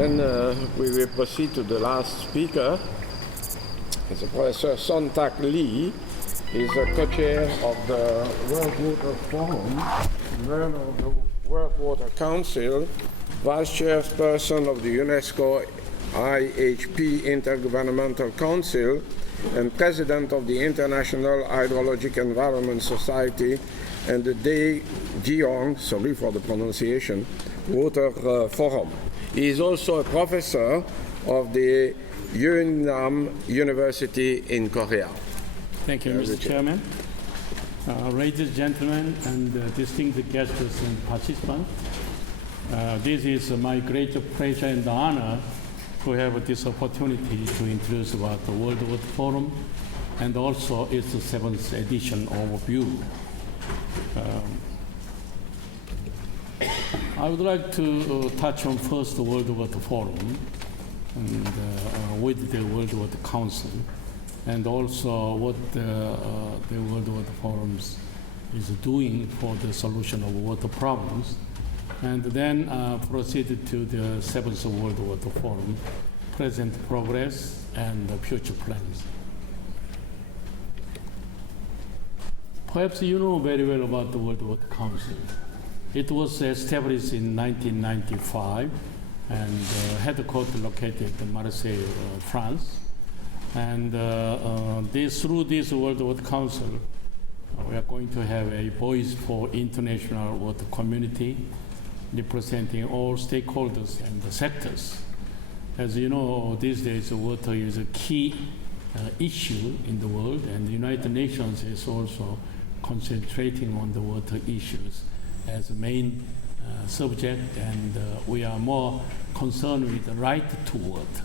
Then we will proceed to the last speaker. It's Professor Soontak Lee. He's a co-chair of the World Water Forum, member of the World Water Council, vice chairperson of the UNESCO IHP Intergovernmental Council, and president of the International Hydrologic Environment Society and the Daejeon, sorry for the pronunciation, Water Forum. He is also a professor of the Yeonnam University in Korea. Thank you, Mr. Chairman. Ladies and gentlemen, and distinguished guests and participants, this is my great pleasure and honor to have this opportunity to introduce about the World Water Forum and also its 7th edition overview. I would like to touch on first the World Water Forum and, with the World Water Council, and also what the World Water Forum is doing for the solution of water problems, and then proceed to the 7th World Water Forum, present progress and future plans. Perhaps you know very well about the World Water Council. It was established in 1995 and headquarters located in Marseille, France. And through this World Water Council, we are going to have a voice for international water community, representing all stakeholders and the sectors. As you know, these days water is a key issue in the world, and the United Nations is also concentrating on the water issues as a main subject, and we are more concerned with the right to water.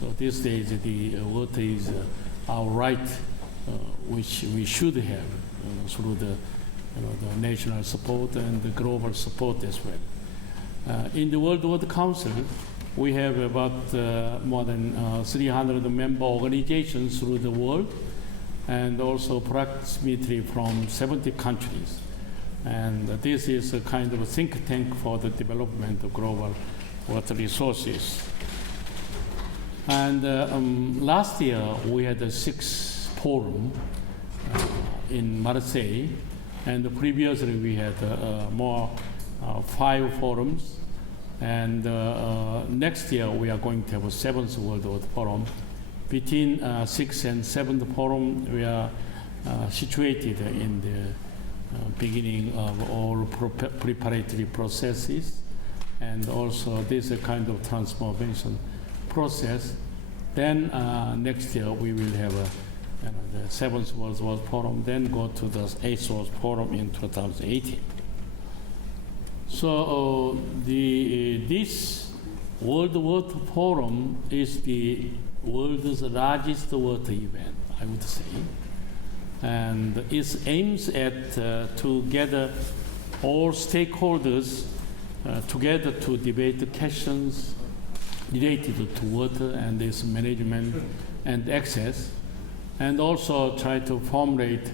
So these days the water is our right, which we should have through the national support and the global support as well. In the World Water Council, we have about more than 300 member organizations through the world, and also approximately from 70 countries. And this is a kind of a think tank for the development of global water resources. And last year, we had a 6th forum in Marseille, and previously we had 5 forums. And next year, we are going to have a 7th World Water Forum. Between 6th and 7th forum, we are situated in the beginning of all preparatory processes, and also this kind of transformation process. Then next year we will have the 7th World Water Forum, then go to the 8th World Forum in 2018. So this World Water Forum is the world's largest water event, I would say. And it aims at to gather all stakeholders together to debate questions related to water and its management and access, and also try to formulate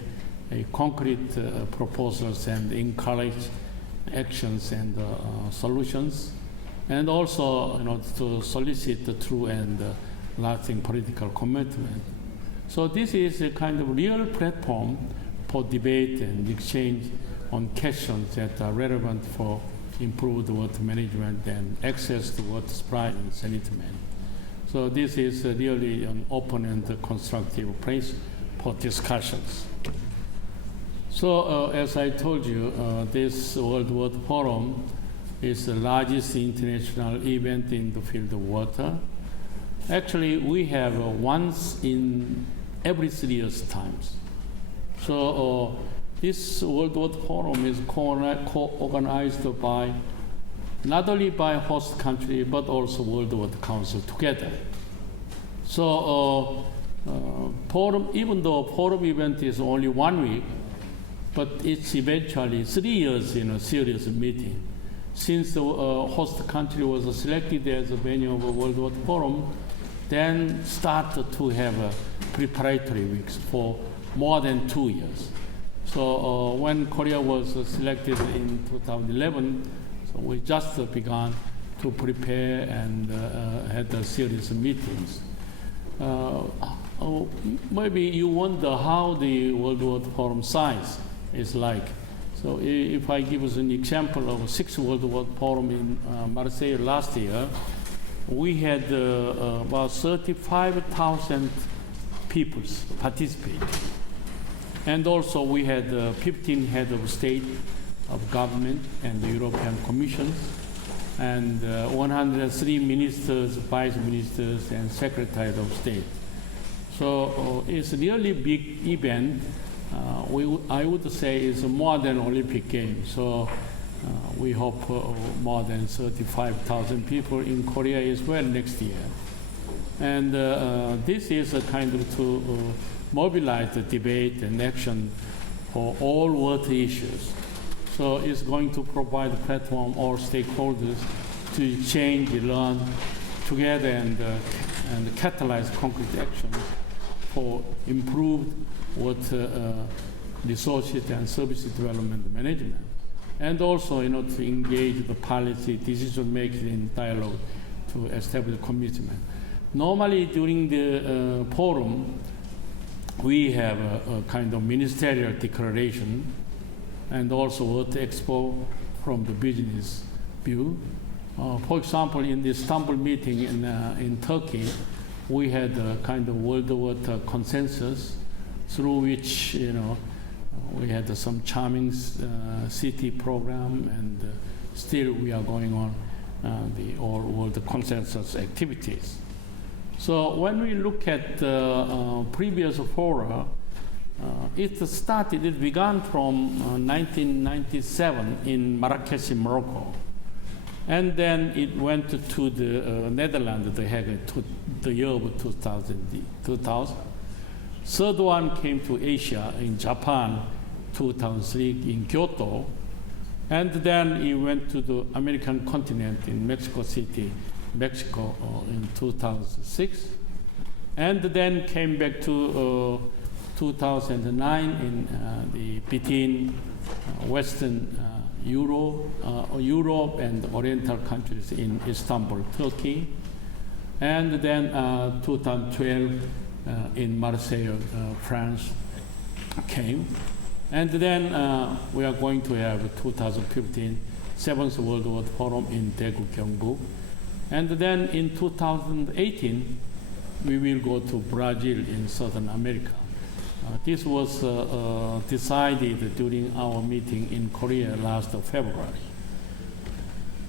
a concrete proposals and encourage actions and solutions, and also to solicit the true and lasting political commitment. So this is a kind of real platform for debate and exchange on questions that are relevant for improved water management and access to water supply and sanitary. So this is really an open and constructive place for discussions. So as I told you, this World Water Forum is the largest international event in the field of water. Actually, we have once in every 3 years times. So this World Water Forum is co-organized by not only by host country but also World Water Council together. So forum, even though forum event is only 1 week, but it's eventually 3 years in a serious meeting. Since the host country was selected as a venue of a World Water Forum, then started to have preparatory weeks for more than 2 years. So when Korea was selected in 2011, so we just began to prepare and had a series of meetings. Maybe you wonder how the World Water Forum size is like. So if I give us an example of 6th World Water Forum in Marseille last year, we had about 35,000 people participate. And also we had 15 heads of state, of government, and the European Commission, and 103 ministers, vice ministers, and secretaries of state. So it's a really big event. I would say it's more than Olympic Games. So we hope more than 35,000 people in Korea as well next year. And this is a kind of to mobilize the debate and action for all water issues. So it's going to provide a platform for all stakeholders to change, learn together, and catalyze concrete action for improved water resources and services development management. And also, to engage the policy decision-making in dialogue to establish commitment. Normally, during the forum, we have a kind of ministerial declaration and also Water Expo from the business view. For example, in the Istanbul meeting in Turkey, we had a kind of world water consensus through which, we had some charming city program, and still we are going on the all world consensus activities. So when we look at the previous fora, it began from 1997 in Marrakesh, in Morocco. And then it went to the Netherlands, The Hague, the year of 2000. Third one came to Asia, in Japan, 2003, in Kyoto. And then it went to the American continent in Mexico City, Mexico, in 2006. And then came back to 2009 in between Western Europe and Oriental countries in Istanbul, Turkey. And then 2012 in Marseille, France came. And then we are going to have 2015 7th World Water Forum in Daegu, Gyeongbu. And then in 2018, we will go to Brazil in Southern America. This was decided during our meeting in Korea last February.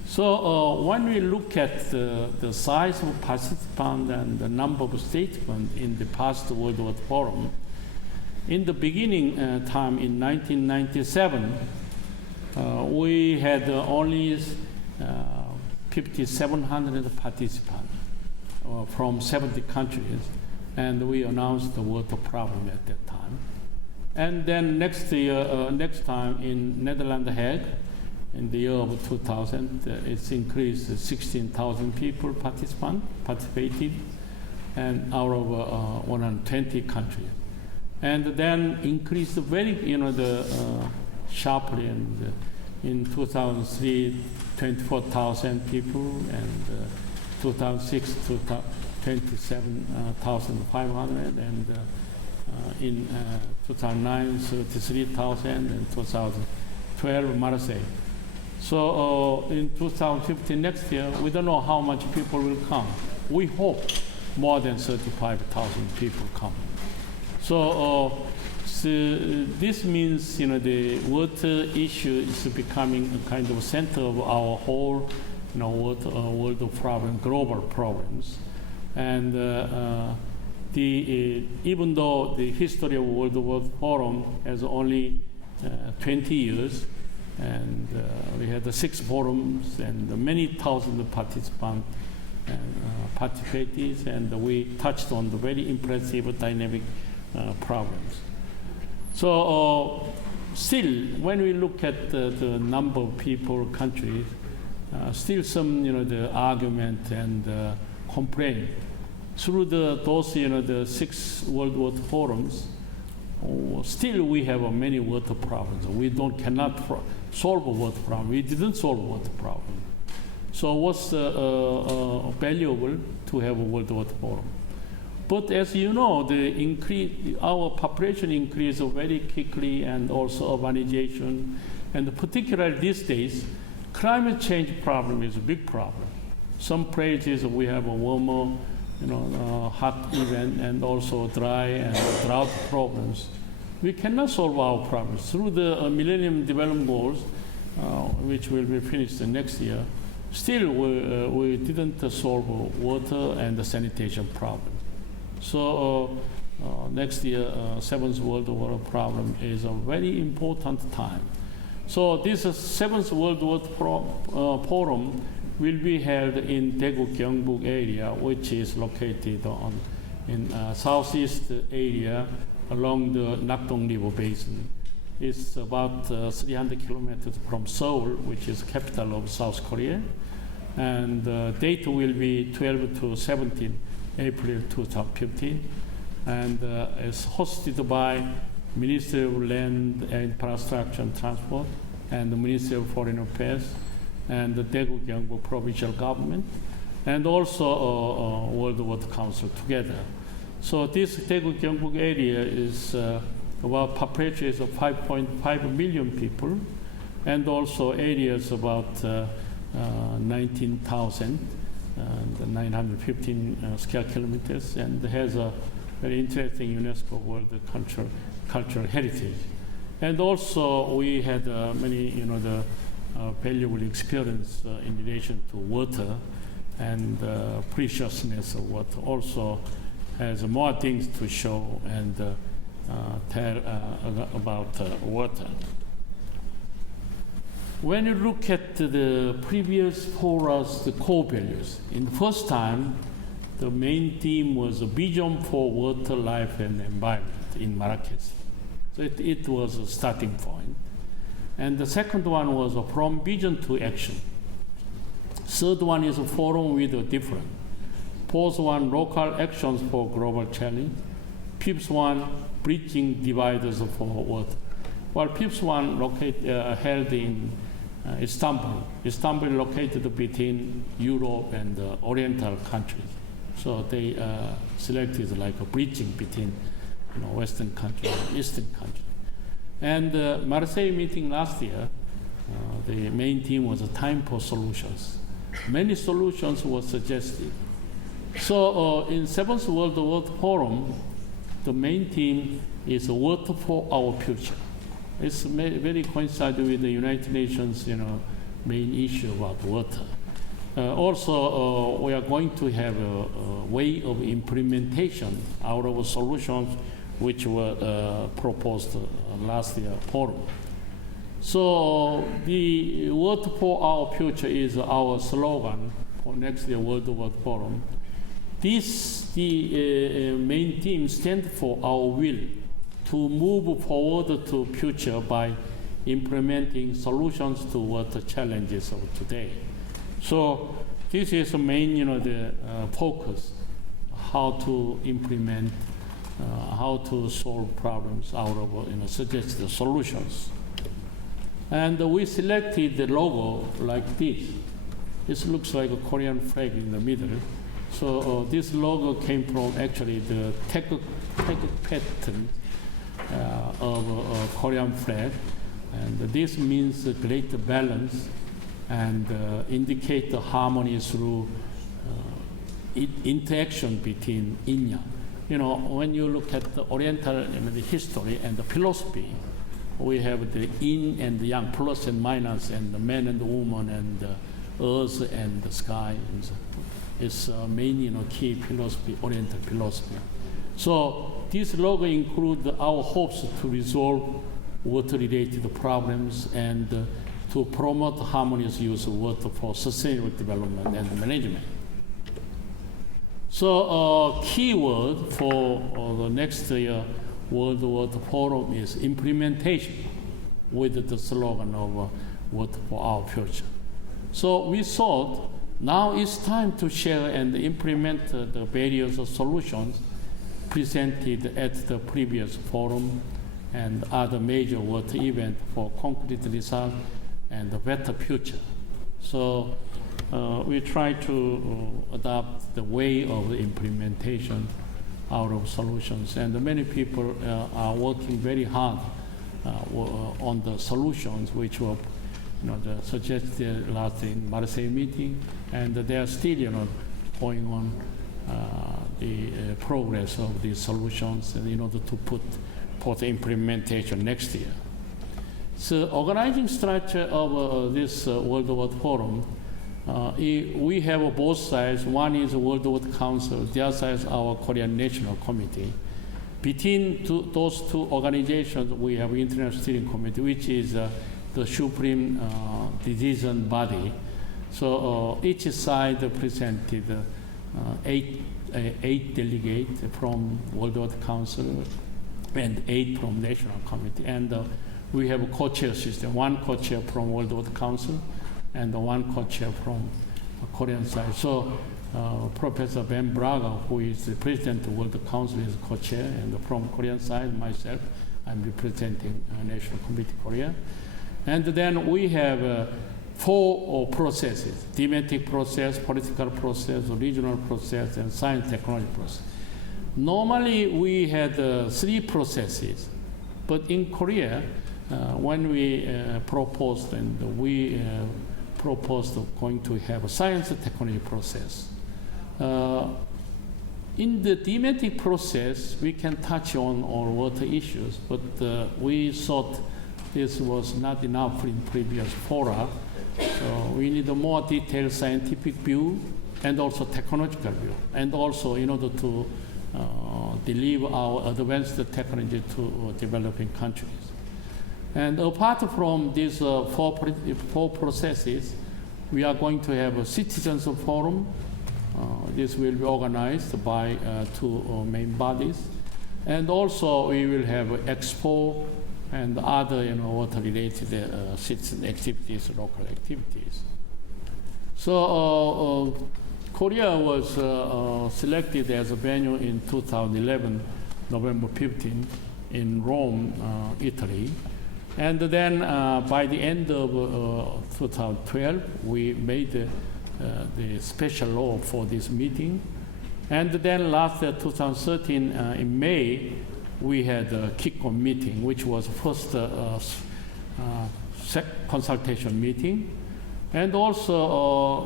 So when we look at the size of participants and the number of statements in the past World Water Forum, in the beginning time in 1997, we had only 5,700 participants from 70 countries, and we announced the water problem at that time. And then next time in Netherlands, Hague, in the year of 2000, it's increased to 16,000 people participated, and out of 120 countries. And then increased very, sharply, and in 2003, 24,000 people, and 2006, 27,500, and in 2009, 33,000, and 2012, Marseille. So in 2015, next year, we don't know how much people will come. We hope more than 35,000 people come. So this means, the water issue is becoming a kind of center of our whole, water, world problem, global problems. And even though the history of World Water Forum has only 20 years, and we had 6 forums and many thousand participants and participators, and we touched on the very impressive dynamic problems. So still, when we look at the number of people, countries, still some, the argument and complaint. Through those, the 6 World Water Forums, still we have many water problems. We cannot solve a water problem. We didn't solve a water problem. So what's valuable to have a World Water Forum? But as you know, our population increase very quickly, and also urbanization, and particularly these days, climate change problem is a big problem. Some places we have a warmer, hot event, and also dry and drought problems. We cannot solve our problems through the Millennium Development Goals, which will be finished next year. Still, we didn't solve water and the sanitation problem. So next year, Seventh World Water Problem is a very important time. So this Seventh World Water Forum will be held in Daegu Gyeongbuk area, which is located in southeast area along the Nakdong River Basin. It's about 300 kilometers from Seoul, which is capital of South Korea. And the date will be 12 to 17 April 2015. And it's hosted by Ministry of Land, Infrastructure and Transport, and the Ministry of Foreign Affairs, and the Daegu Gyeongbuk provincial government, and also World Water Council together. So this Daegu Gyeongbuk area is about population is of 5.5 million people, and also areas about 19,915 square kilometers, and has a very interesting UNESCO World Cultural Heritage. And also we had many, the valuable experience in relation to water and preciousness of water. Also has more things to show and tell about water. When you look at the previous forums, the core values, in the first time, the main theme was a vision for water, life, and environment in Marrakesh. So it was a starting point. And the second one was from vision to action. Third one is a forum with a different. Fourth one, local actions for global challenge. Fifth one, bridging dividers for water. Well, fifth one held in Istanbul. Istanbul located between Europe and Oriental countries. So they selected like a bridging between Western countries and Eastern countries. And Marseille meeting last year, the main theme was a time for solutions. Many solutions were suggested. So in Seventh World Water Forum, the main theme is water for our future. It's very coincide with the United Nations, main issue about water. Also, we are going to have a way of implementation out of solutions which were proposed last year forum. So the water for our future is our slogan for next year World Water Forum. The main theme stands for our will to move forward to future by implementing solutions to water challenges of today. So this is the main, the focus, how to implement, how to solve problems out of, suggested solutions. And we selected the logo like this. This looks like a Korean flag in the middle. So this logo came from actually the tech pattern of a Korean flag. And this means great balance and indicate the harmony through interaction between yin yang. When you look at the Oriental the history and the philosophy, we have the yin and the yang, plus and minus, and the man and the woman, and the earth and the sky. It's main key philosophy, Oriental philosophy. So this logo includes our hopes to resolve water-related problems and to promote harmonious use of water for sustainable development and management. So key word for the next year World Water Forum is implementation, with the slogan of water for our future. So we thought now it's time to share and implement the various solutions presented at the previous forum and other major water events for concrete result and a better future. So we try to adopt the way of the implementation out of solutions. And many people are working very hard on the solutions which were suggested last in Marseille meeting, and they are still going on the progress of the solutions in order to put for the implementation next year. So organizing structure of this World Water Forum, we have both sides. One is the World Water Council, the other side is our Korean National Committee. Between those two organizations, we have International Steering Committee, which is the supreme decision body. So each side presented eight delegates from World Water Council and 8 from National Committee. And we have a co-chair system, one co-chair from World Water Council and one co-chair from Korean side. So Professor Ben Braga, who is the president of World Council, is co-chair, and from Korean side, myself, I'm representing National Committee Korea. And then we have 4 processes: thematic process, political process, regional process, and science technology process. Normally, we had 3 processes, but in Korea, when we proposed, and we proposed going to have a science technology process. In the thematic process, we can touch on all water issues, but we thought this was not enough in previous fora. So we need a more detailed scientific view and also technological view, and also in order to deliver our advanced technology to developing countries. And apart from these 4 processes, we are going to have a citizens forum. This will be organized by 2 main bodies. And also we will have expo and other water-related citizen activities, local activities. So Korea was selected as a venue in 2011, November 15, in Rome, Italy. And then by the end of 2012, we made the special law for this meeting. And then last 2013, in May, we had a kick-off meeting, which was first consultation meeting. And also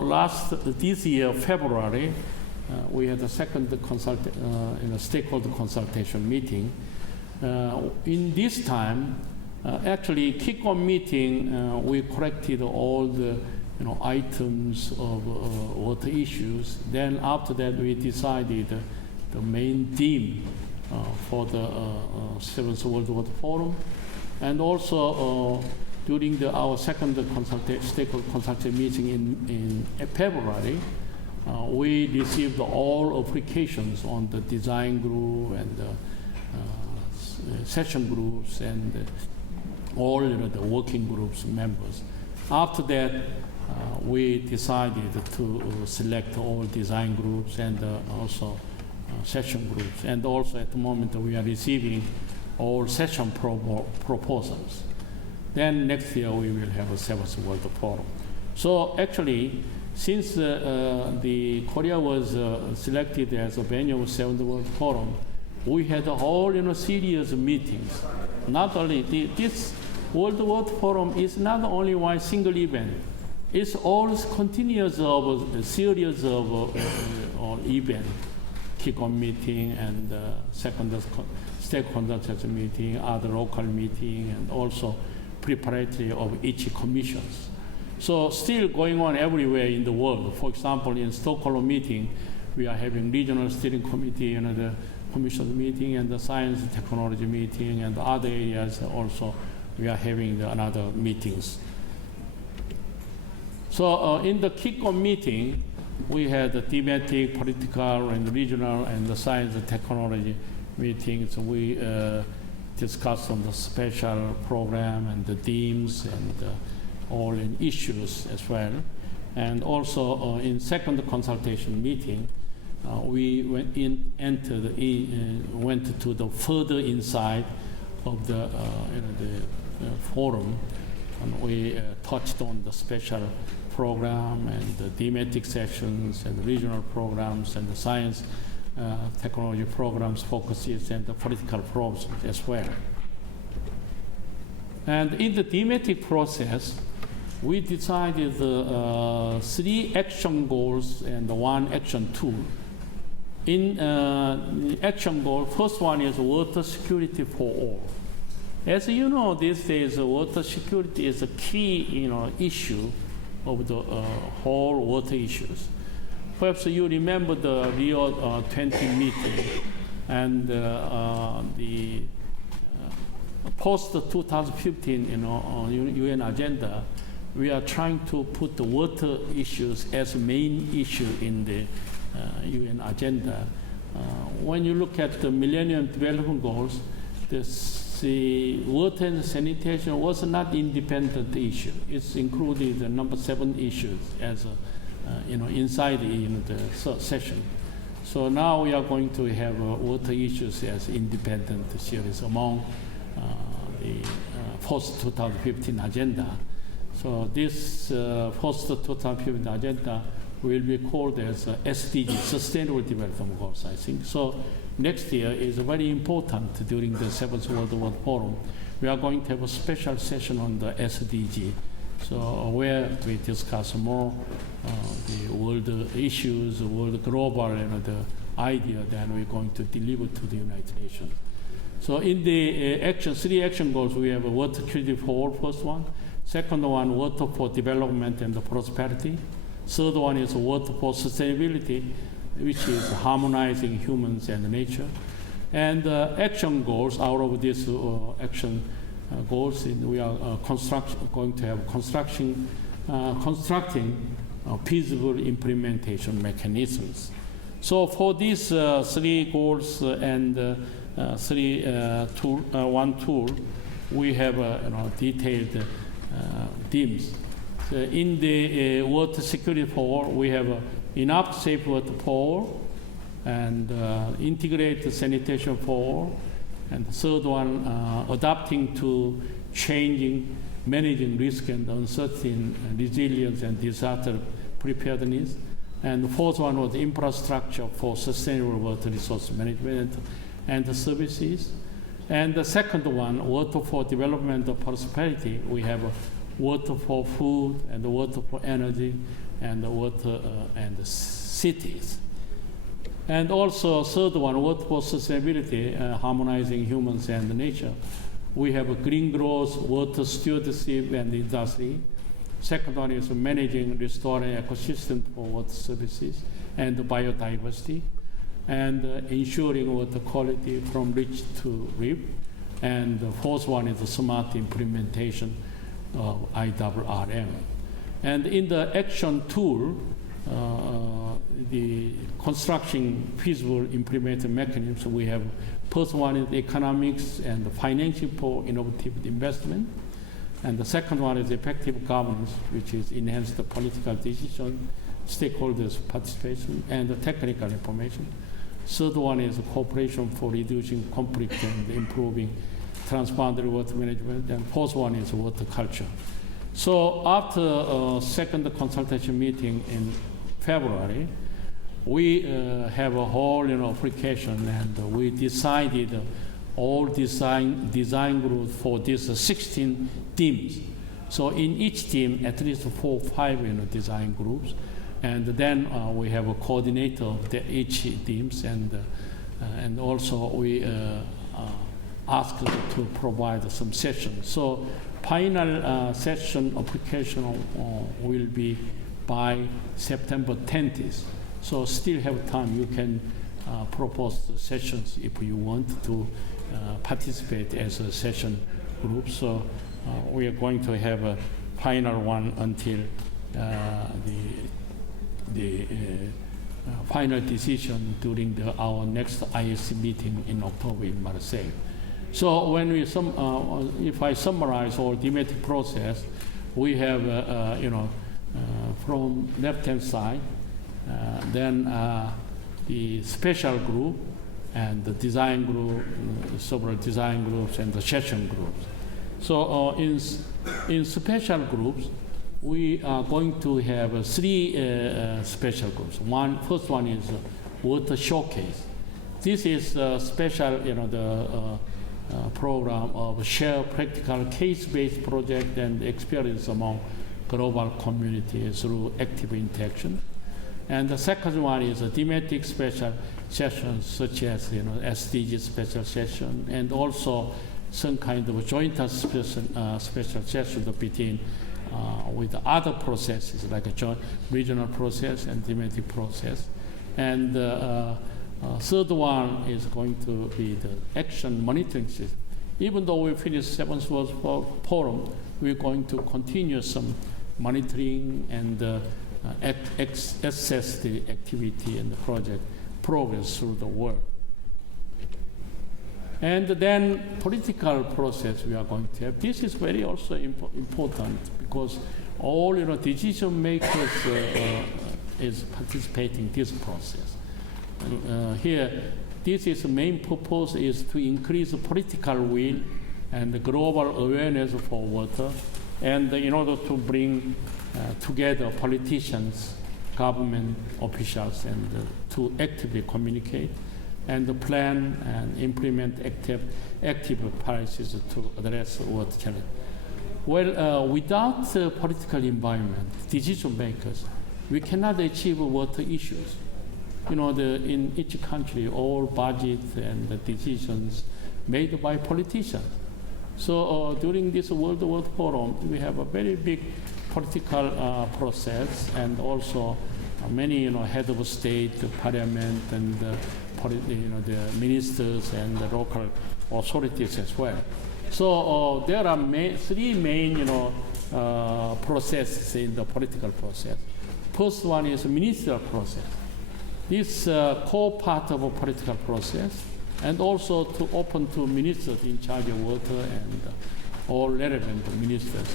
this year, February, we had a second stakeholder consultation meeting. In this time, actually, kick-off meeting, we corrected all the items of water issues. Then after that, we decided the main theme for the 7th World Water Forum. And also during our second stakeholder consultation meeting in February, we received all applications on the design group and session groups and all the working groups members. After that, we decided to select all design groups and also session groups. And also at the moment we are receiving all session proposals. Then next year we will have a 7th World Forum. So actually, since the Korea was selected as a venue of 7th World Forum, we had a whole series of meetings. Not only this World Water Forum is not only one single event. It's all continuous of a series of events, kick-off meeting and second stakeholder meeting, other local meeting, and also preparatory of each commissions. So still going on everywhere in the world. For example, in Stockholm meeting, we are having regional steering committee and the commission meeting and the science technology meeting, and other areas also we are having another meetings. So in the kick-off meeting, we had the thematic, political, and regional, and the science and technology meetings. We discussed on the special program and the themes and all in issues as well. And also in second consultation meeting, we went to the further inside of the forum And we touched on the special program and the thematic sessions and the regional programs and the science technology programs focuses and the political programs as well. And in the thematic process, we decided 3 action goals and 1 action tool. In the action goal, first one is water security for all. As you know, these days, water security is a key issue of the whole water issues. Perhaps you remember the Rio 20 meeting and the post-2015 UN agenda. We are trying to put the water issues as a main issue in the UN agenda. When you look at the Millennium Development Goals, the water and sanitation was not independent issue. It's included the number 7 issues as inside the session. So now we are going to have water issues as independent series among the post-2015 agenda. So this post-2015 agenda will be called as SDG, Sustainable Development Goals, I think. So next year is very important during the 7th World Water Forum. We are going to have a special session on the SDG, so where we discuss more the world issues, world global, the idea that we're going to deliver to the United Nations. So in the 3 action goals, we have a water security for all, first one. Second one, water for development and prosperity. Third one is water for sustainability, which is harmonizing humans and nature. And action goals, out of these action goals, we are going to have constructing feasible implementation mechanisms. So for these 3 goals and 1 tool, we have detailed themes. So in the water security for all, we have enough safe water for all, and integrated sanitation for all, and the third one, adapting to changing, managing risk and uncertainty, resilience and disaster preparedness. And the fourth one was infrastructure for sustainable water resource management and the services. And the second one, water for development and prosperity. We have water for food and water for energy and water and cities. And also third one, water for sustainability, harmonizing humans and nature. We have a green growth, water stewardship and industry. Second one is managing, restoring ecosystem for water services and biodiversity, and ensuring water quality from rich to reef. And the fourth one is the smart implementation of IRRM. And in the action tool, the construction feasible implementation mechanisms, we have first one is economics and financing for innovative investment. And the second one is effective governance, which is enhanced political decision, stakeholders' participation, and the technical information. Third one is cooperation for reducing conflict and improving transboundary water management. And fourth one is water culture. So after a second consultation meeting in February, we have a whole application, and we decided all design groups for these 16 teams. So in each team, at least 4 or 5 design groups, and then we have a coordinator of each teams, and also we asked to provide some sessions. So final session application will be by September 10th. So still have time. You can propose sessions if you want to participate as a session group. So we are going to have a final one until the final decision during our next ISC meeting in October in Marseille. So when we if I summarize all thematic process, we have from left-hand side, then the special group and the design group, several design groups and the session groups. So in In special groups, we are going to have three special groups. First one is water showcase. This is a special, the program of share practical case-based project and experience among global communities through active interaction. And the second one is a thematic special sessions, such as SDG special session, and also some kind of joint special session between with other processes like a joint regional process and thematic process. And third one is going to be the action monitoring system. Even though we finished Seventh World Forum, we're going to continue some monitoring and assess the activity and the project progress through the world. And then political process we are going to have. This is very also important because all decision makers is participating in this process. Here, this is the main purpose is to increase the political will and the global awareness for water, and in order to bring together politicians, government officials, and to actively communicate and plan and implement active policies to address water challenge. Well, without the political environment, decision makers, we cannot achieve water issues. In each country, all budgets and the decisions made by politicians. So during this World Water Forum, we have a very big political process, and also many head of state, the parliament, and the ministers and the local authorities as well. So there are three main processes in the political process. First one is ministerial process. This core part of a political process, and also to open to ministers in charge of water and all relevant ministers.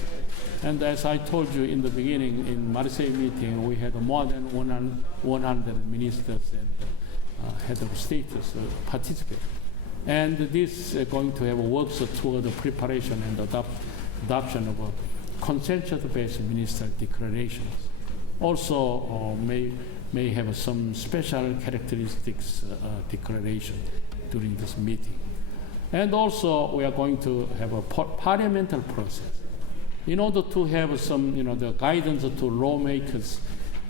And as I told you in the beginning, in Marseille meeting, we had more than 100 ministers and head of states participate. And this is going to have works toward the preparation and adoption of a consensus-based ministerial declarations. Also may have some special characteristics declaration during this meeting. And also we are going to have a parliamentary process in order to have some the guidance to lawmakers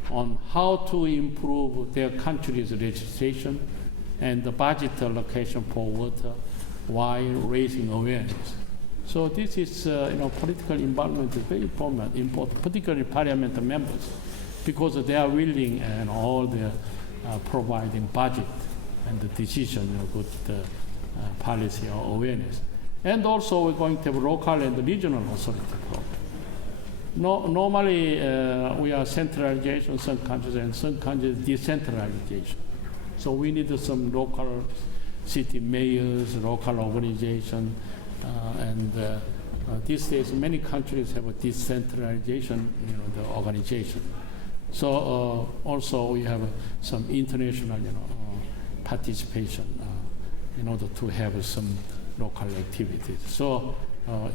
on how to improve their country's legislation and the budget allocation for water while raising awareness. So this is political involvement is very important, particularly parliament members, because they are willing and all the providing budget and the decision good policy or awareness. And also we're going to have local and regional authority program. Normally we are centralization some countries, and some countries decentralization. So we need some local city mayors, local organization, and these days many countries have a decentralization the organization. So also we have some international participation in order to have some local activities. So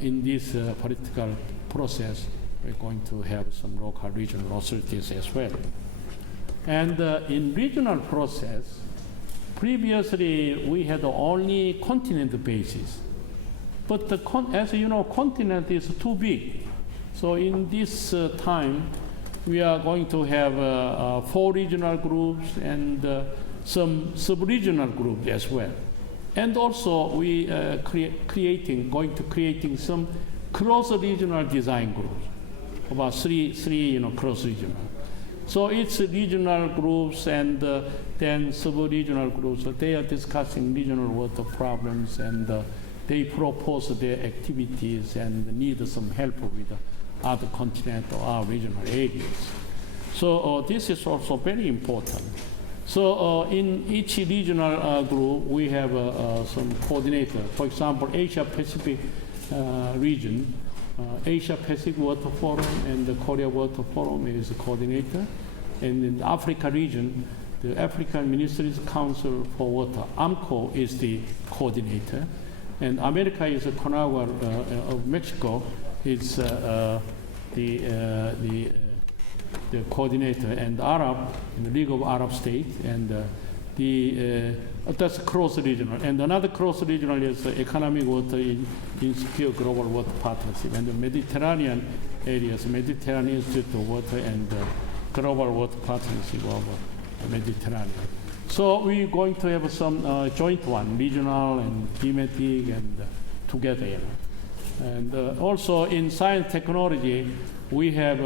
in this political process, we're going to have some local regional authorities as well. And in regional process, previously we had only continent basis. But as you know, continent is too big. So in this time, we are going to have 4 regional groups and some sub-regional groups as well. And also we going to creating some cross-regional design groups, about three cross-regional. So it's regional groups and then sub-regional groups. So they are discussing regional water problems, and they propose their activities and need some help with other continent or our regional areas. So this is also very important. So in each regional group, we have some coordinator. For example, Asia Pacific region, Asia Pacific Water Forum and the Korea Water Forum is a coordinator. And in the Africa region, the African Ministries Council for Water, AMCO, is the coordinator. And America is a CONAGUA of Mexico, is the coordinator, and Arab in the League of Arab States, and that's cross-regional. And another cross-regional is Economic Water Insecure Global Water Partnership, and the Mediterranean areas, Mediterranean Institute of Water and Global Water Partnership of Mediterranean. So we're going to have some joint one, regional and thematic and together. You know. And also in science technology, we have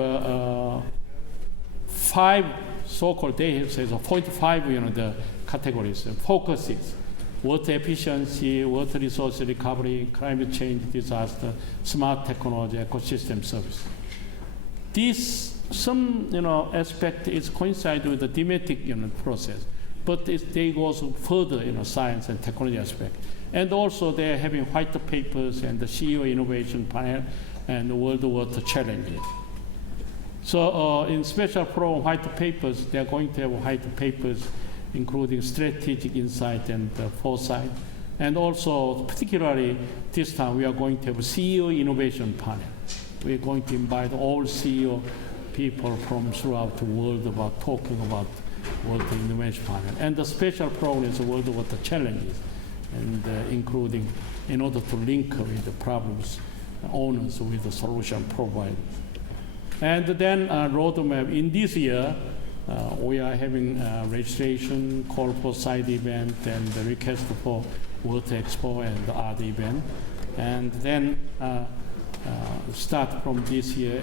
5 so-called, they have says 0.5, you know, the categories, focuses: water efficiency, water resource recovery, climate change, disaster, smart technology, ecosystem service. This, some, you know, aspect is coincide with the thematic, you know, process, but they go further, you know, science and technology aspect. And also they're having white papers and the CEO innovation panel and the World Water Challenges. So in special program white papers, they're going to have white papers including strategic insight and foresight. And also, particularly this time, we are going to have a CEO innovation panel. We're going to invite all CEO people from throughout the world about talking about water innovation panel. And the special program is the World Water Challenges, and including in order to link with the problems owners with the solution providers. And then roadmap in this year, we are having registration, call for side event, and the request for Water Expo and other event. And then start from this year,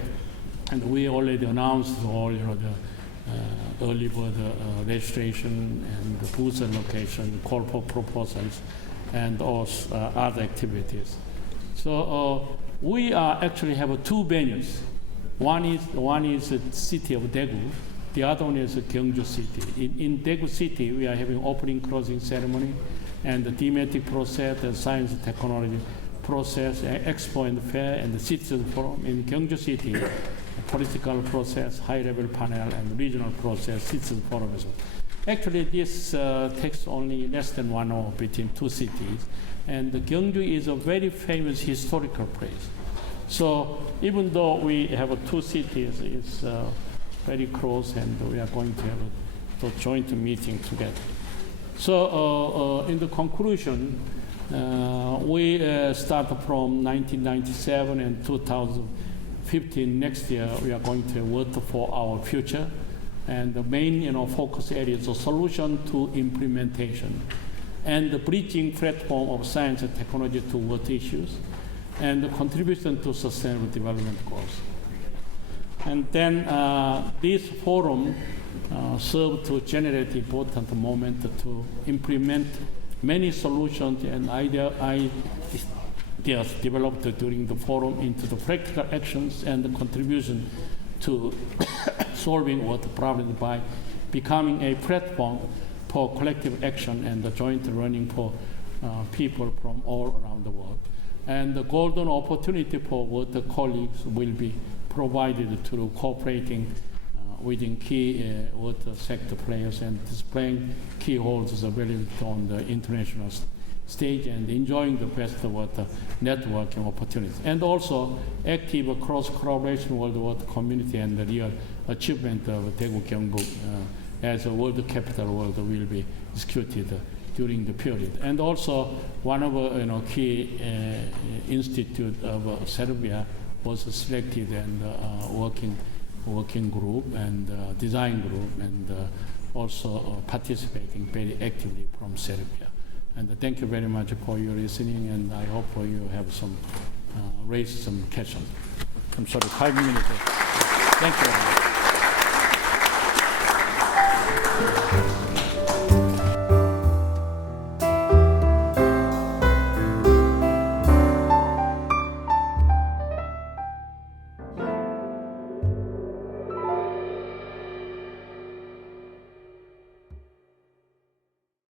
and we already announced all, you know, the early bird registration and the booth allocation, call for proposals, and also other activities. So we actually have 2 venues. One is the city of Daegu. The other one is Gyeongju City. In Daegu City, we are having opening, closing ceremony, and the thematic process, and science and technology process, expo and fair, and the citizen forum. In Gyeongju City, political process, high-level panel, and regional process, citizen forum as well. Actually, this takes only less than 1 hour between 2 cities, and Gyeongju is a very famous historical place. So even though we have 2 cities, it's very close, and we are going to have a joint meeting together. So in the conclusion, we start from 1997 and 2015. Next year, we are going to work for our future, and the main, you know, focus areas are solution to implementation, and the bridging platform of science and technology to water issues, and the contribution to sustainable development goals. And then this forum served to generate important moment to implement many solutions and ideas developed during the forum into the practical actions and the contribution to solving water problems by becoming a platform for collective action and the joint learning for people from all around the world. And the golden opportunity for water colleagues will be provided through cooperating within key water sector players and displaying key holders available on the international stage and enjoying the best water networking opportunities. And also active cross-collaboration with the water community and the real achievement of Daegu Gyeonggu as a world capital world will be executed during the period. And also one of key institute of Serbia was selected and working group and design group and also participating very actively from Serbia. And thank you very much for your listening, and I hope you have some raise some questions. I'm sorry, 5 minutes. Thank you very much.